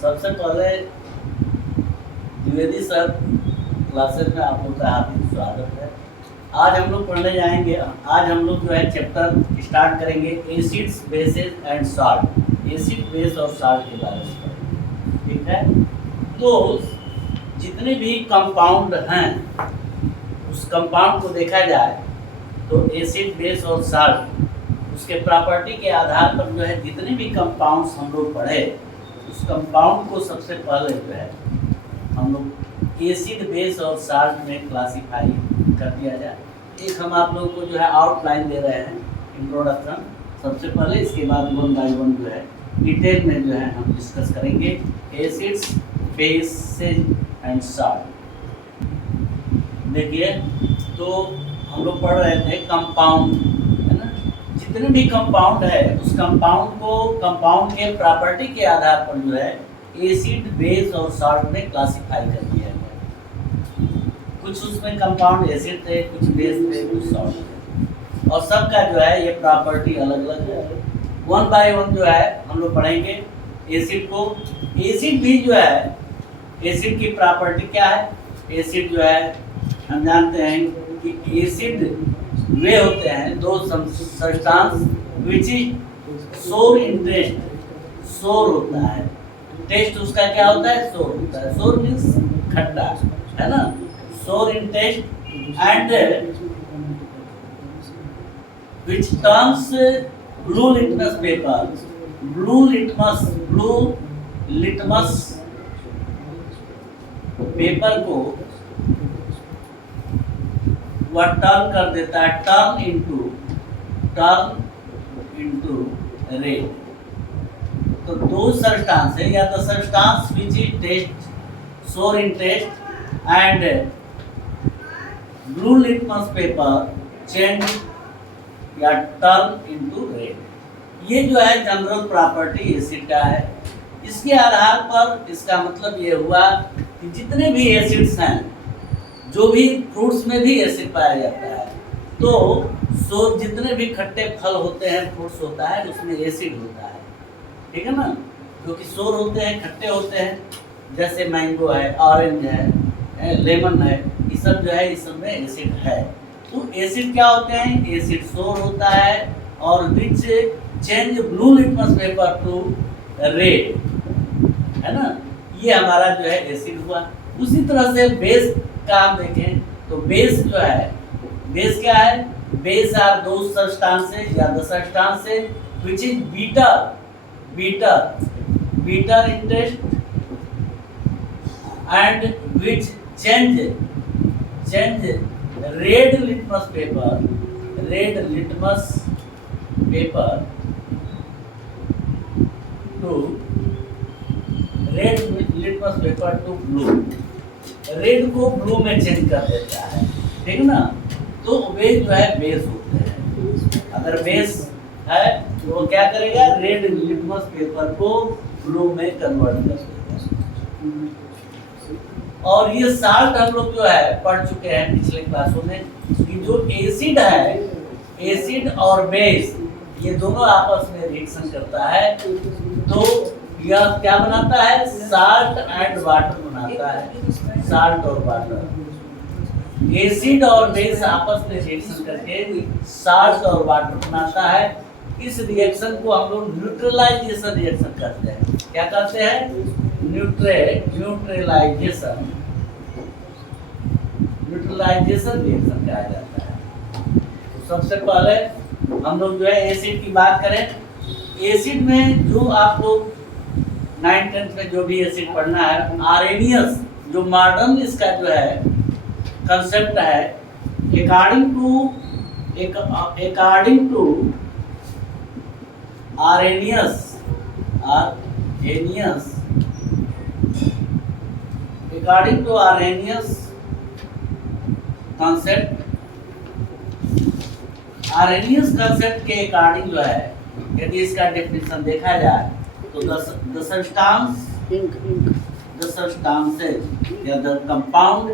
सबसे पहले Dwivedi sir classes में आप लोग का हार्दिक स्वागत है। आज हम लोग पढ़ने जाएंगे। आज हम लोग जो है चैप्टर स्टार्ट करेंगे acids bases and salt. Acid base और साल्ट के बारे में पढ़ेंगे, ठीक है। तो जितने भी कंपाउंड हैं उस कंपाउंड को देखा जाए तो एसिड बेस और साल्ट उसके प्रॉपर्टी के आधार पर जो है जितने भी कंपाउंड्स हम लोग पढ़े उस कंपाउंड को सबसे पहले जो है हम लोग एसिड बेस और साल्ट में क्लासीफाई कर दिया जाए। एक हम आप लोगों को जो है आउटलाइन दे रहे हैं, इंट्रोडक्शन सबसे पहले, इसके बाद वन बाय वन जो है डिटेल में जो है हम डिस्कस करेंगे एसिड्स बेसेस एंड साल्ट। देखिए, तो हम लोग पढ़ रहे थे कंपाउंड, है ना। जितने भी कंपाउंड है उस कंपाउंड को कंपाउंड के प्रॉपर्टी के आधार पर जो है एसिड बेस और साल्ट में क्लासिफाई कर दिया गया। कुछ उसमें कंपाउंड एसिड थे, कुछ बेस थे, कुछ सॉल्ट थे, और सबका जो है ये प्रॉपर्टी अलग अलग है। वन बाय वन जो है हम लोग पढ़ेंगे एसिड को। एसिड भी जो है, एसिड की प्रॉपर्टी क्या है। एसिड जो है हम जानते हैं कि एसिड वे होते हैं दो सब्सटेंस विच इज सोर इन टेस्ट। सोर होता है, टेस्ट उसका क्या होता है, सोर होता है। सोर मीन्स खट्टा, है ना। Sour in taste and which turns blue litmus paper, blue litmus paper को वह टर्न कर देता है, टर्न इनटू रेड। तो दो सब्सटेंस है, या the substance which is taste sour in taste and blue litmus paper change या टर्न इनटू रेड। ये जो है जनरल प्रॉपर्टी एसिड का है। इसके आधार पर इसका मतलब ये हुआ कि जितने भी एसिड्स हैं, जो भी फ्रूट्स में भी एसिड पाया जाता है, तो जितने भी खट्टे फल होते हैं, फ्रूट्स होता है, उसमें एसिड होता है, ठीक है ना। क्योंकि सोर होते हैं, खट्टे होते हैं, जैसे मैंगो है, ऑरेंज है, लेमन है, ये सब जो है इस सब में एसिड है। तो एसिड क्या होते हैं, एसिड सोर होता है और which change blue litmus paper two red, है ना। ये हमारा जो है एसिड हुआ। उसी तरह से बेस का हम देखें तो बेस जो है, बेस क्या है, बेस आर दो सब्सटेंसेस या the substances which is bitter in taste and which change red litmus paper to blue। Red को ब्लू में चेंज कर देता है, ठीक ना। तो वे जो है बेस होते हैं। अगर बेस है तो वो क्या करेगा, रेड लिटमस पेपर को ब्लू में कन्वर्ट कर देगा। और ये साल्ट हम लोग जो है पढ़ चुके हैं पिछले क्लासों में कि जो एसिड है, एसिड और बेस ये दोनों आपस में रिएक्शन करता है, तो यह क्या बनाता है, साल्ट एंड वाटर बनाता है। साल्ट और वाटर, एसिड और बेस आपस में रिएक्शन करके साल्ट और वाटर बनाता है। इस रिएक्शन को हम लोग न्यूट्रलाइजेशन रिएक्शन करते हैं। क्या करते हैं, न्यूट्रलाइजेशन रिएक्शन कहा जाता है। तो सबसे पहले हम लोग जो है एसिड की बात करें। एसिड में जो आप लोग 9th 10th में जो भी एसिड पढ़ना है, आर्हेनियस जो मॉडर्न इसका जो है कंसेप्ट है, अकॉर्डिंग टू आर्हेनियस कंसेप्ट के अकॉर्डिंग जो है, यदि इसका डेफिनेशन देखा जाए तो the substances या the compound,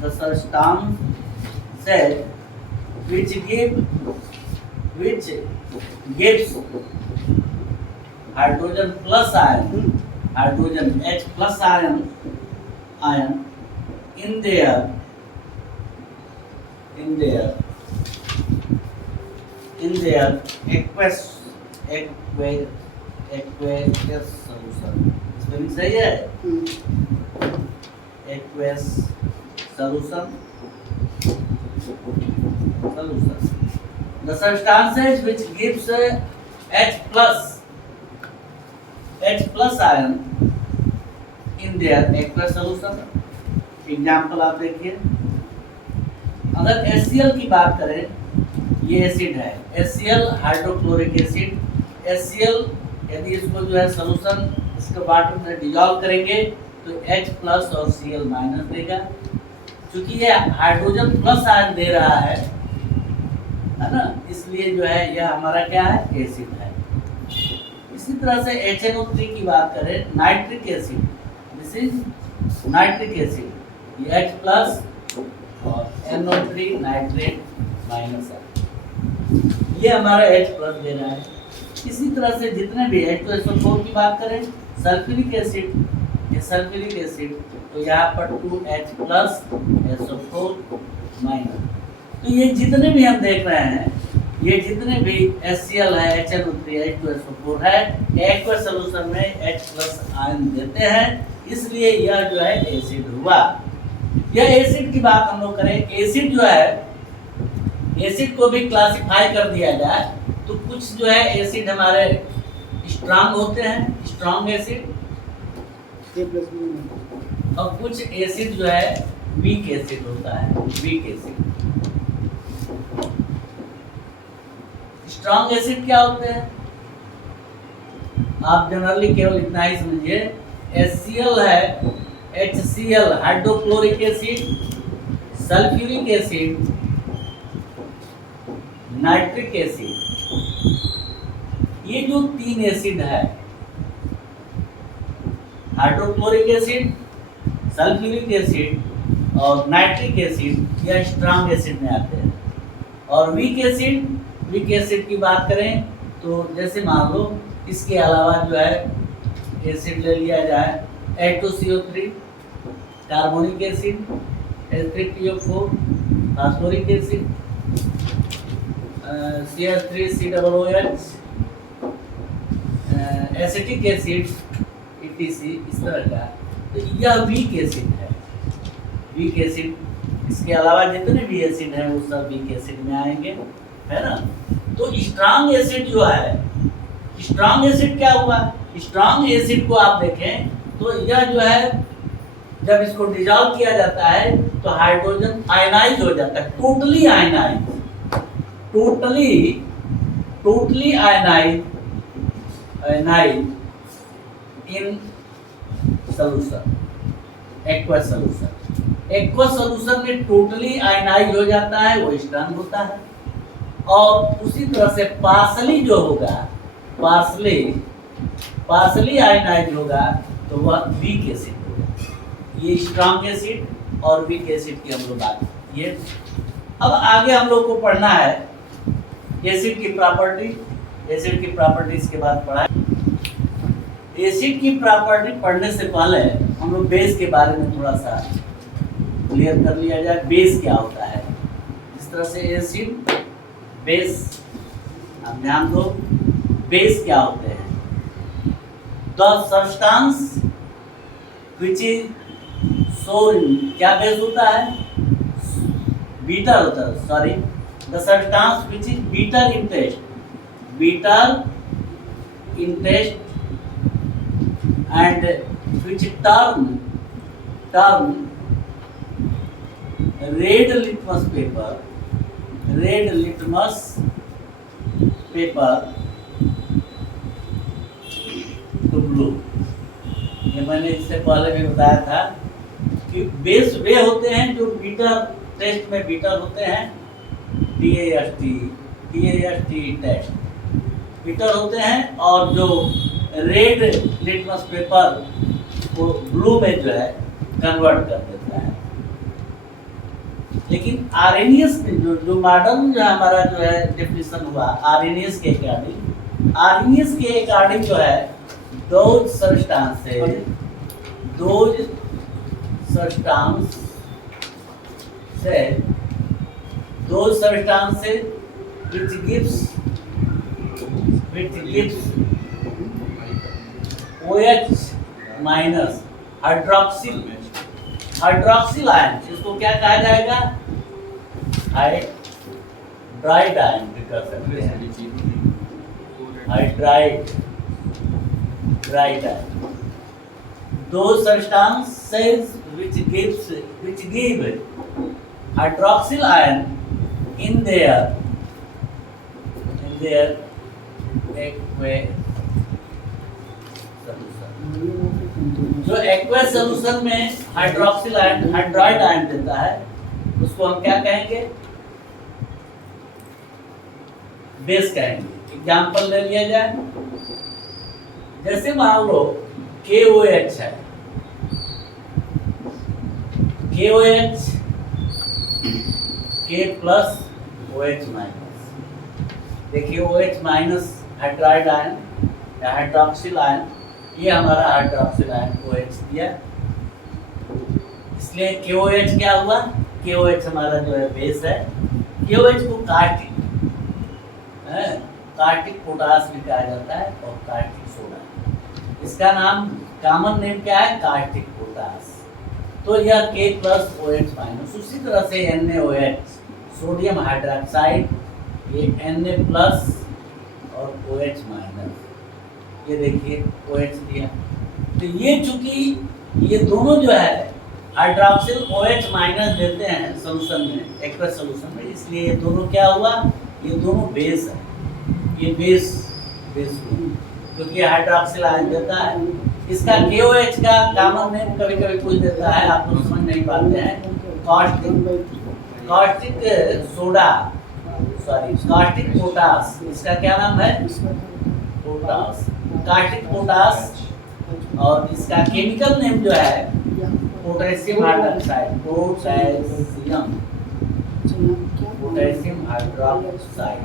the substances which gives hydrogen plus ion hydrogen H plus ion in their aqueous solution. Spelling सही है? aqueous solution. The substances which gives H plus ion in their aqueous solution. Example आप देखिए, अगर HCl की बात करें, ये acid है HCl हाइड्रोक्लोरिक एसिड। HCl यदि इसको जो है सोल्यूशन इसके वाटर में डिजॉल्व करेंगे तो H प्लस और Cl माइनस देगा। क्योंकि ये हाइड्रोजन प्लस आयन दे रहा है ना, इसलिए जो है यह हमारा क्या है, एसिड है। इसी तरह से HNO3 की बात करें, nitric acid, this is nitric acid, ये H प्लस और NO3 नाइट्रेट माइनस है, ये हमारा H प्लस दे रहा है। इसी तरह से जितने भी H2SO4 की बात करें, सल्फ्यूरिक एसिड, ये सल्फ्यूरिक एसिड, तो यहाँ पर 2H प्लस SO4 माइनस। तो ये जितने भी हम देख रहे हैं, ये जितने भी HCl है, HNO3, H2SO4 है, एक्वस सॉल्यूशन में H प्लस आयन देते हैं, इसलिए यह जो है एसिड हुआ। यह एसिड की बात हम लोग करें, एसिड जो है, एसिड को भी क्लासिफाई कर दिया जाए तो कुछ जो है एसिड हमारे स्ट्रांग होते हैं, स्ट्रांग एसिड, और कुछ एसिड जो है वीक एसिड होता है, वीक एसिड। स्ट्रांग एसिड क्या होते हैं, आप जनरली केवल इतना ही समझिए, HCl है, HCl hydrochloric acid, sulphuric acid, nitric acid, ये जो तीन एसिड है, हाइड्रोक्लोरिक एसिड, सल्फ्यूरिक एसिड और नाइट्रिक एसिड, यह स्ट्रांग एसिड में आते हैं। और वीक एसिड की बात करें तो जैसे मान लो इसके अलावा जो है एसिड ले लिया जाए, H2CO3 carbonic acid, H3PO4 phosphoric acid, CH3COOH acetic acid, ETC, इस तरह का। तो यह वीक एसिड है, वीक एसिड। इसके अलावा जितने भी एसिड हैं वो सब वीक एसिड में आएंगे, है ना। तो स्ट्रांग एसिड जो है, स्ट्रांग एसिड क्या हुआ, स्ट्रांग एसिड को आप देखें तो यह जो है जब इसको डिजॉल्व किया जाता है तो हाइड्रोजन आयनाइज हो जाता है, totally ionise, totally ionise in solution, aqueous solution. Aqueous solution में टोटली आयनाइज हो जाता है, वो स्ट्रांग होता है। और उसी तरह से पार्सली जो होगा, पार्सली आयनाइज होगा तो वह वीक एसिड होगा। ये स्ट्रांग एसिड और वीक एसिड की हम लोग बात किए। अब आगे हम लोग को पढ़ना है एसिड की प्रॉपर्टी। एसिड की प्रॉपर्टीज के बाद पढ़ा, एसिड की प्रॉपर्टी पढ़ने से पहले हम लोग बेस के बारे में थोड़ा सा क्लियर कर लिया जाए, बेस क्या होता है। इस तरह से एसिड, बेस, आप ध्यान दो, बेस क्या होते हैं। द सब्सटेंस विच इज सोर, क्या बेस होता है, बीटर होता है, sorry, the substance which is bitter in taste, and which turn red litmus paper to blue। ये मैंने इससे पहले भी बताया था कि बेस वे होते हैं जो बीटर टेस्ट में बीटर होते हैं, TAST टेस्ट बीटर होते हैं, और जो रेड लिटमस पेपर को ब्लू में जो है कन्वर्ट कर देता है। लेकिन आरएनएस में जो मॉडर्न जो हमारा जो है डेफिनेशन हुआ आरएनएस के अकॉर्डिंग जो है those substances which gives OH minus hydroxyl ion, इसको क्या कहा जाएगा? हाइड्राइड आयन भी कर सकते हैं, hydride ion. Those substances which give hydroxyl ion in their aqueous solution, जो एक्वेस सोल्यूशन में हाइड्रोक्सिल आयन हाइड्राइड आयन देता है, उसको हम क्या कहेंगे? बेस कहेंगे। एग्जांपल ले लिया जाए, जैसे मान लो KOH है, KOH K plus OH minus. देखिए OH माइनस हाइड्राइड आयन या हाइड्रोक्सिल आयन, ये हमारा हाइड्रोक्सिल आयन OH दिया, इसलिए KOH क्या हुआ? KOH हमारा जो है बेस है। KOH को कार्टिक पोटास भी कहा जाता है और कार्टिक सोडा, इसका नाम कॉमन नेम क्या है? कार्टिक पोटास। तो यह K प्लस OH माइनस। उसी तरह से NaOH सोडियम हाइड्रोक्साइड, ये Na प्लस और OH माइनस, ये देखिए OH दिया। तो ये चूंकि ये दोनों जो है हाइड्रोक्सिल OH माइनस देते हैं सोल्यूशन में, एक्वस सोल्यूशन में, इसलिए ये दोनों क्या हुआ? ये दोनों बेस है, ये बेस क्योंकि हाइड्रोक्सिल आयन देता है। इसका KOH का कॉमन नेम कभी कभी कोई देता है, आप लोग समझ नहीं पाते हैं, caustic soda, sorry caustic potash, इसका क्या नाम है? Potash, caustic potash. और इसका केमिकल नेम जो है पोटेशियम हाइड्रोक्साइड, पोटेशियम हाइड्रोक्साइड।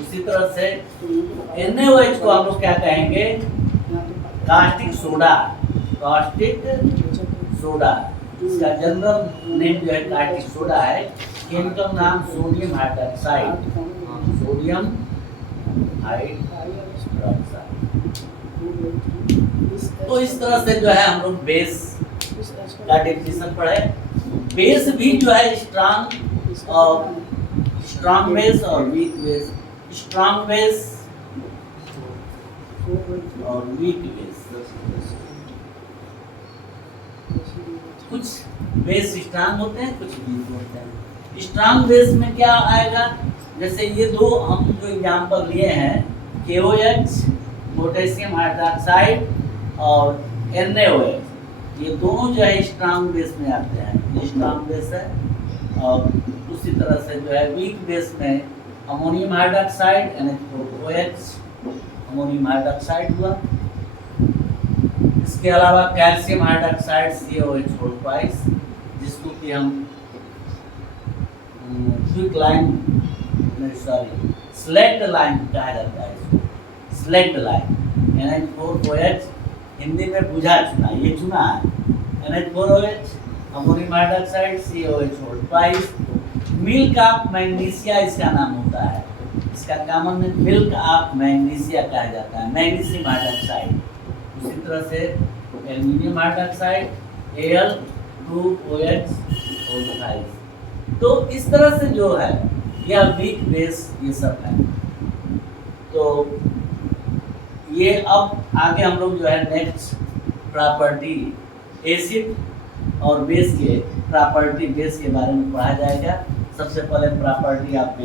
उसी तरह से NaOH को हम लोग क्या कहेंगे? कास्टिक सोडा, इसका जनरल नेम जो है कास्टिक सोडा है, केमिकल नाम सोडियम हाइड्रोक्साइड। तो इस तरह से जो है हम लोग बेस का डेफिनेशन पढ़े। बेस भी जो है स्ट्रांग बेस और वीक बेस, स्ट्रांग बेस और वीक बेस। कुछ बेस स्ट्रांग होते हैं, कुछ वीक होते हैं। स्ट्रांग बेस में क्या आएगा? जैसे ये दो हम जो एग्जांपल लिए हैं, KOH पोटेशियम हाइड्रोक्साइड और NaOH, ये दोनों जो है स्ट्रांग बेस में आते हैं, ये स्ट्रांग बेस है। और उसी तरह से जो है वीक बेस में ammonium hydroxide NH4OH, ammonium hydroxide हुआ। इसके अलावा कैल्शियम हाइड्रोक्साइड COH2, जिसको कि हम स्लेक्ड लाइन कहा जाता है, इसको स्लेक्ड लाइन। NH4OH हिंदी में बुझा चुना, ये चुना है। NH4OH ammonium hydroxide COH2। Milk of magnesia इसका नाम होता है, इसका common name milk of magnesia कहा जाता है, मैग्नीशियम हाइड्रोक्साइड। उसी तरह से एल्यूमिनियम हाइड्रोक्साइड Al2OH5। तो इस तरह से जो है यह वीक बेस ये सब है। तो ये अब आगे हम लोग जो है नेक्स्ट प्रॉपर्टी एसिड और बेस के प्रॉपर्टी बेस के बारे में पढ़ा जाएगा। सबसे पहले प्रॉपर्टी आप